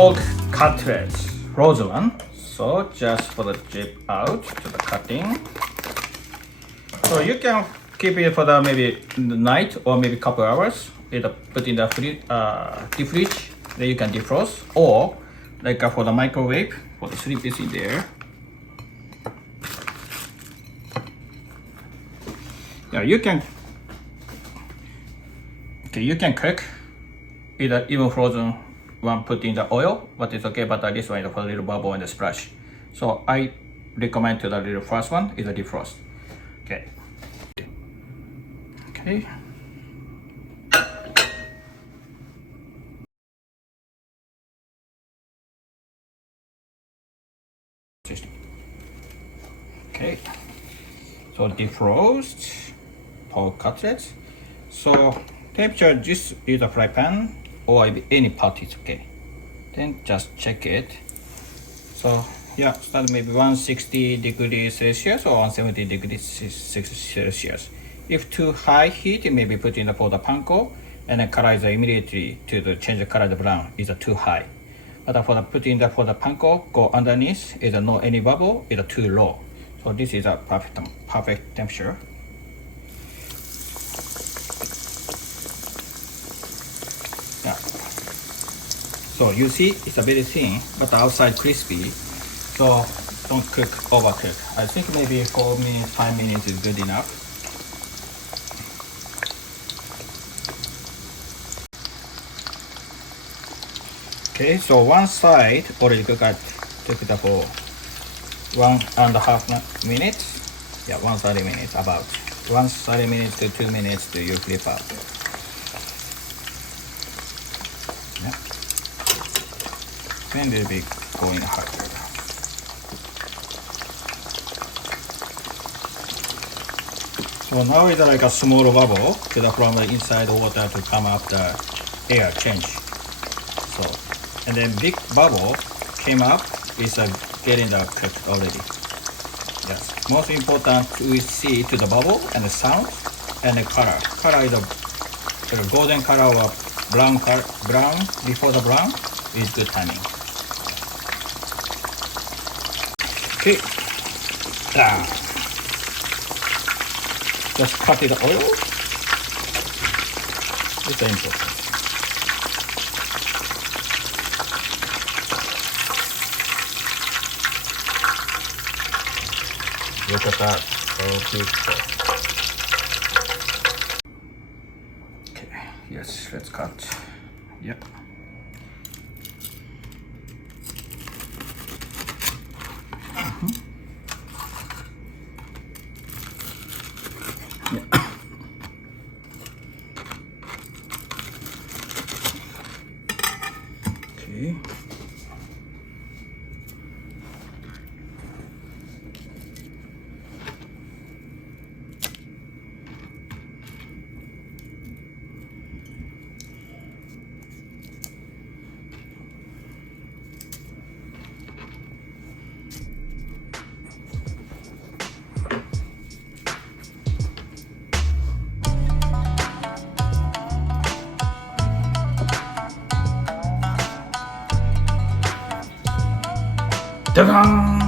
pork cutlets, frozen one. So just for the dip out to the cutting. So you can keep it for the maybe the night or maybe couple hours. Either put in the deep fridge, then you can defrost, or like for the microwave, for the 3 piece in there. Yeah, you can cook either even frozen one put in the oil, but it's okay. But this one is for a little bubble and the splash. So I recommend to the little first one is a defrost. Okay. Okay. Okay. So defrost pork cutlets. So temperature, just use a fry pan or any pot is okay. Then just check it. So yeah, start maybe 160 degrees Celsius or 170 degrees Celsius. If too high heat, maybe put in for the panko and then color is immediately to the change the color of brown is too high. But for the put in for the panko, go underneath is no any bubble, is too low. So this is a perfect temperature. Yeah. So you see it's a very thin, but outside crispy. So don't overcook. I think maybe 4 minutes, 5 minutes is good enough. Okay, so one side already cooked. Took it for 1.5 minutes. Yeah, 130 minutes about. 130 minutes to 2 minutes to you flip out. Yeah. Then it'll be going hotter. So now it's like a small bubble from the inside water to come up the air change. So, and then big bubble came up is getting the cooked already. Yes. Most important we see to the bubble and the sound and the color. Color is a golden color or brown before the brown is good timing. Okay. Just cut it oil. It's important. Look at that. So beautiful. Okay. Yes, let's cut. Yep. Yeah. Okay. Ta-da!